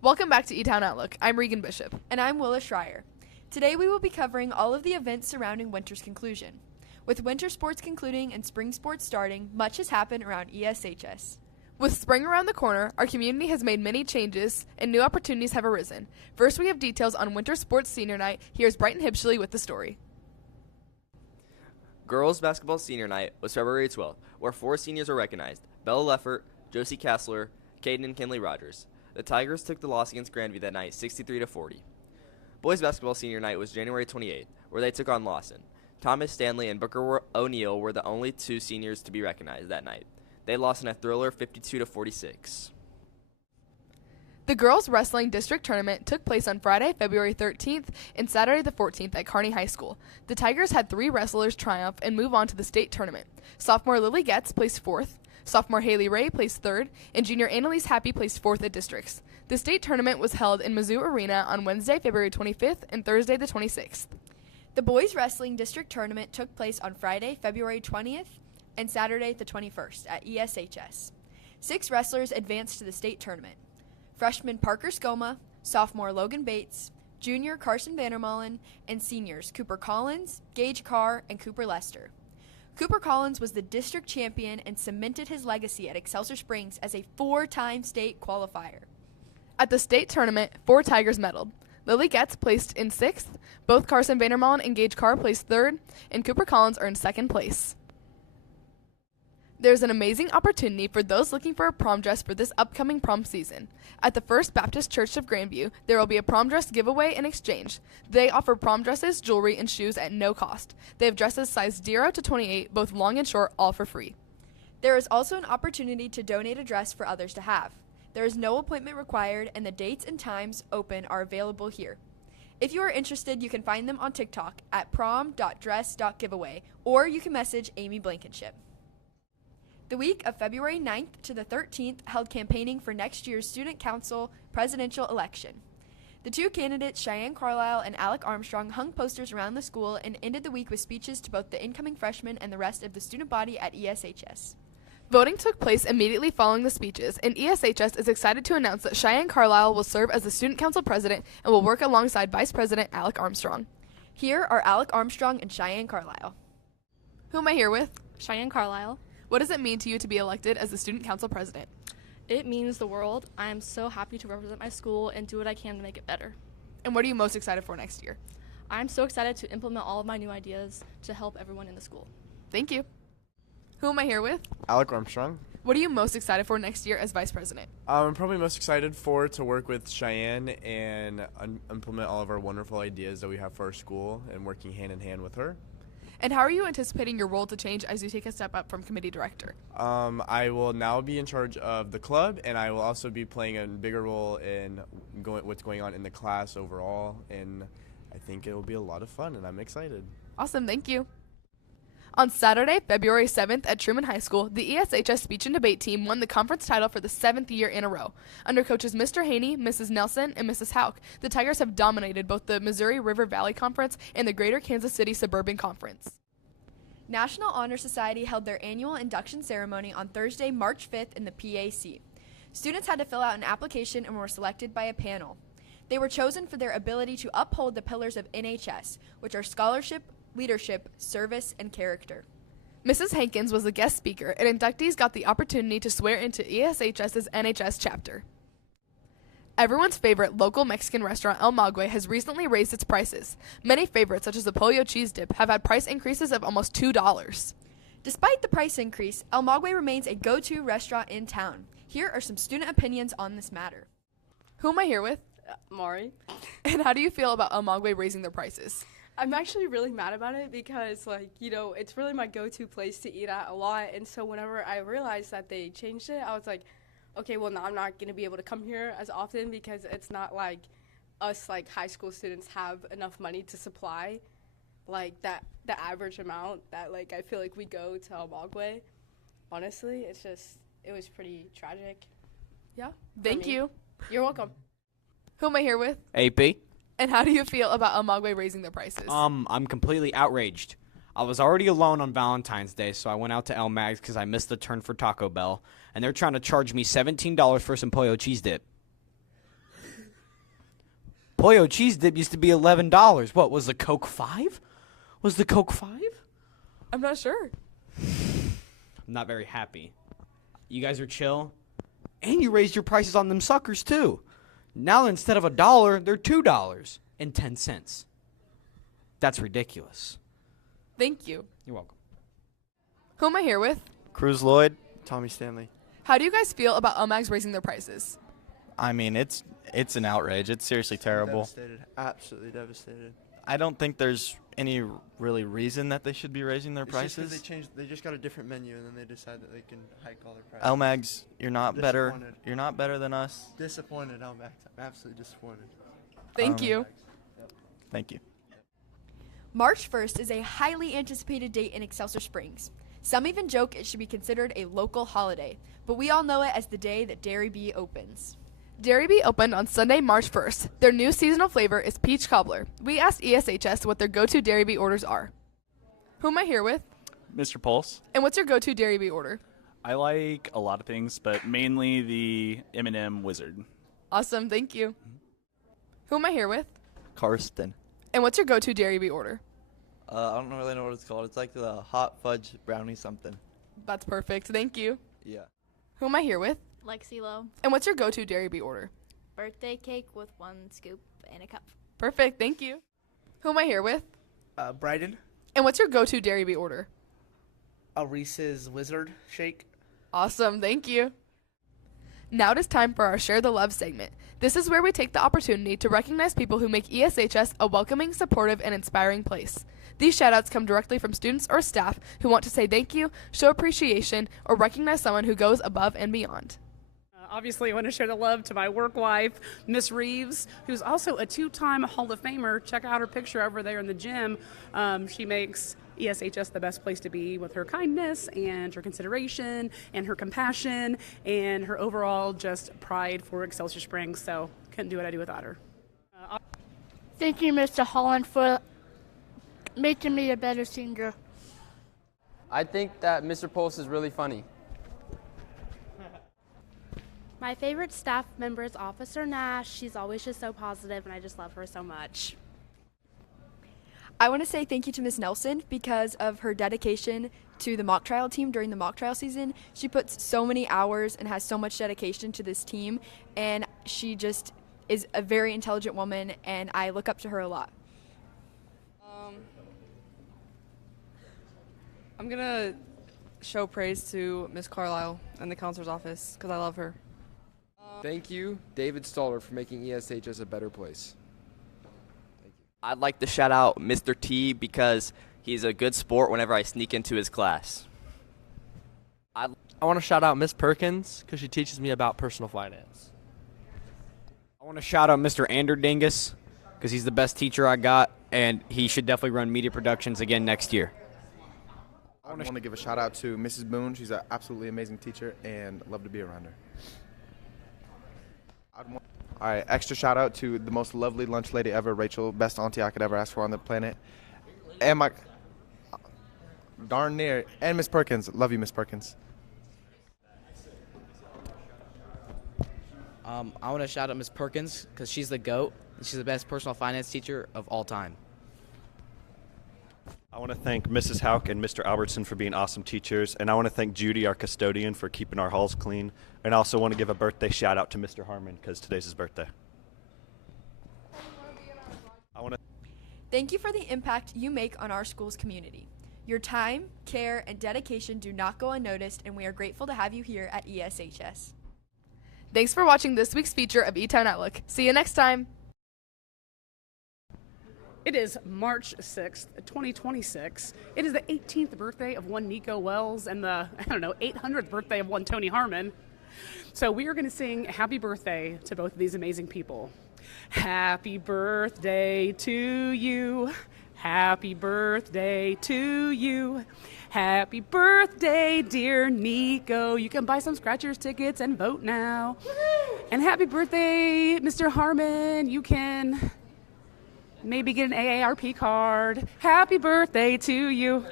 Welcome back to E-Town Outlook. I'm Regan Bishop. And I'm Willa Schreier. Today we will be covering all of the events surrounding winter's conclusion. With winter sports concluding and spring sports starting, much has happened around ESHS. With spring around the corner, our community has made many changes and new opportunities have arisen. First, we have details on Winter Sports Senior Night. Here's Brighton Hipshley with the story. Girls Basketball Senior Night was February 12th, where 4 seniors were recognized: Bella Leffert, Josie Kassler, Caden and Kinley Rogers. The Tigers took the loss against Grandview that night, 63-40. Boys Basketball Senior Night was January 28th, where they took on Lawson. Thomas Stanley and Booker O'Neill were the only 2 seniors to be recognized that night. They lost in a thriller 52-46. The girls' wrestling district tournament took place on Friday, February 13th and Saturday the 14th at Kearney High School. The Tigers had 3 wrestlers triumph and move on to the state tournament. Sophomore Lily Getz placed 4th, sophomore Haley Ray placed 3rd, and junior Annalise Happy placed 4th at districts. The state tournament was held in Mizzou Arena on Wednesday, February 25th and Thursday the 26th. The boys' wrestling district tournament took place on Friday, February 20th and Saturday the 21st at ESHS. 6 wrestlers advanced to the state tournament: freshman Parker Skoma, sophomore Logan Bates, junior Carson Vandermullen, and seniors Cooper Collins, Gage Carr, and Cooper Lester. Cooper Collins was the district champion and cemented his legacy at Excelsior Springs as a 4-time state qualifier. At the state tournament, 4 Tigers medaled. Lily Getz placed in 6th, both Carson Vandermullen and Gage Carr placed 3rd, and Cooper Collins earned 2nd place. There's an amazing opportunity for those looking for a prom dress for this upcoming prom season. At the First Baptist Church of Grandview, there will be a prom dress giveaway and exchange. They offer prom dresses, jewelry, and shoes at no cost. They have dresses sized 0 to 28, both long and short, all for free. There is also an opportunity to donate a dress for others to have. There is no appointment required, and the dates and times open are available here. If you are interested, you can find them on TikTok at prom.dress.giveaway, or you can message Amy Blankenship. The week of February 9th to the 13th held campaigning for next year's Student Council presidential election. The 2 candidates, Cheyenne Carlisle and Alec Armstrong, hung posters around the school and ended the week with speeches to both the incoming freshmen and the rest of the student body at ESHS. Voting took place immediately following the speeches, and ESHS is excited to announce that Cheyenne Carlisle will serve as the Student Council President and will work alongside Vice President Alec Armstrong. Here are Alec Armstrong and Cheyenne Carlisle. Who am I here with? Cheyenne Carlisle. What does it mean to you to be elected as the Student Council President? It means the world. I am so happy to represent my school and do what I can to make it better. And what are you most excited for next year? I'm so excited to implement all of my new ideas to help everyone in the school. Thank you. Who am I here with? Alec Armstrong. What are you most excited for next year as Vice President? I'm probably most excited to work with Cheyenne and implement all of our wonderful ideas that we have for our school and working hand in hand with her. And how are you anticipating your role to change as you take a step up from committee director? I will now be in charge of the club, and I will also be playing a bigger role in what's going on in the class overall, and I think it will be a lot of fun, and I'm excited. Awesome, thank you. On Saturday, February 7th at Truman High School, the ESHS Speech and Debate team won the conference title for the 7th year in a row. Under coaches Mr. Haney, Mrs. Nelson, and Mrs. Hauk, the Tigers have dominated both the Missouri River Valley Conference and the Greater Kansas City Suburban Conference. National Honor Society held their annual induction ceremony on Thursday, March 5th in the PAC. Students had to fill out an application and were selected by a panel. They were chosen for their ability to uphold the pillars of NHS, which are scholarship, leadership, service, and character. Mrs. Hankins was the guest speaker, and inductees got the opportunity to swear into ESHS's NHS chapter. Everyone's favorite local Mexican restaurant, El Maguey, has recently raised its prices. Many favorites, such as the Pollo Cheese Dip, have had price increases of almost $2. Despite the price increase, El Maguey remains a go-to restaurant in town. Here are some student opinions on this matter. Who am I here with? Mari. And how do you feel about El Maguey raising their prices? I'm actually really mad about it because, it's really my go-to place to eat at a lot. And so whenever I realized that they changed it, I was like, okay, well, now I'm not going to be able to come here as often because it's not like us, high school students have enough money to supply, the average amount that, I feel like we go to El Maguey. Honestly, it was pretty tragic. Yeah. Thank you. You're welcome. Who am I here with? AP. And how do you feel about El Maguey raising their prices? I'm completely outraged. I was already alone on Valentine's Day, so I went out to El Mag's because I missed the turn for Taco Bell, and they're trying to charge me $17 for some Pollo Cheese Dip. Pollo cheese dip used to be $11. What, was the Coke 5? Was the Coke 5? I'm not sure. I'm not very happy. You guys are chill. And you raised your prices on them suckers, too. Now instead of $1, they're $2.10. That's ridiculous. Thank you. You're welcome. Who am I here with? Cruz Lloyd, Tommy Stanley. How do you guys feel about LMAGs raising their prices? I mean, it's an outrage. It's seriously terrible. Devastated. Absolutely devastated. I don't think there's any really reason that they should be raising their It's just 'cause prices. they just got a different menu and then they decide that they can hike all their prices. LMAGs, you're not better. Disappointed. You're not better than us. Disappointed, LMAX. Absolutely disappointed. Thank you. Thank you. March 1st is a highly anticipated date in Excelsior Springs. Some even joke it should be considered a local holiday, but we all know it as the day that Dairy Bee opens. Dairy Bee opened on Sunday, March 1st. Their new seasonal flavor is peach cobbler. We asked ESHS what their go-to Dairy Bee orders are. Who am I here with? Mr. Pulse. And what's your go-to Dairy Bee order? I like a lot of things, but mainly the M&M Wizard. Awesome, thank you. Who am I here with? Karsten. And what's your go-to Dairy Bee order? I don't really know what it's called. It's like the hot fudge brownie something. That's perfect, thank you. Yeah. Who am I here with? Lexi Lowe. And what's your go-to Dairy Bee order? Birthday cake with 1 scoop in a cup. Perfect, thank you. Who am I here with? Bryden. And what's your go-to Dairy Bee order? A Reese's Wizard Shake. Awesome, thank you. Now it is time for our Share the Love segment. This is where we take the opportunity to recognize people who make ESHS a welcoming, supportive, and inspiring place. These shoutouts come directly from students or staff who want to say thank you, show appreciation, or recognize someone who goes above and beyond. Obviously, I want to share the love to my work wife, Miss Reeves, who's also a 2-time Hall of Famer. Check out her picture over there in the gym. She makes ESHS the best place to be with her kindness and her consideration and her compassion and her overall just pride for Excelsior Springs. So couldn't do what I do without her. Thank you, Mr. Holland, for making me a better singer. I think that Mr. Pulse is really funny. My favorite staff member is Officer Nash. She's always just so positive, and I just love her so much. I want to say thank you to Miss Nelson because of her dedication to the mock trial team during the mock trial season. She puts so many hours and has so much dedication to this team, and she just is a very intelligent woman, and I look up to her a lot. I'm going to show praise to Miss Carlisle and the counselor's office because I love her. Thank you, David Stalder, for making ESHS a better place. I'd like to shout out Mr. T because he's a good sport whenever I sneak into his class. I want to shout out Miss Perkins because she teaches me about personal finance. I want to shout out Mr. Anderdingus because he's the best teacher I got, and he should definitely run media productions again next year. I want to give a shout out to Mrs. Boone. She's an absolutely amazing teacher and love to be around her. All right, extra shout out to the most lovely lunch lady ever, Rachel, best auntie I could ever ask for on the planet. And my darn near, and Miss Perkins. Love you, Miss Perkins. I want to shout out Miss Perkins because she's the GOAT, and she's the best personal finance teacher of all time. I want to thank Mrs. Hauk and Mr. Albertson for being awesome teachers, and I want to thank Judy, our custodian, for keeping our halls clean. And I also want to give a birthday shout out to Mr. Harmon because today's his birthday. Thank you for the impact you make on our school's community. Your time, care, and dedication do not go unnoticed, and we are grateful to have you here at ESHS. Thanks for watching this week's feature of E-Town Outlook. See you next time. It is March 6th, 2026. It is the 18th birthday of one Nico Wells and the, 800th birthday of one Tony Harmon. So we are going to sing happy birthday to both of these amazing people. Happy birthday to you. Happy birthday to you. Happy birthday, dear Nico. You can buy some Scratchers tickets and vote now. And happy birthday, Mr. Harmon. You can maybe get an AARP card. Happy birthday to you.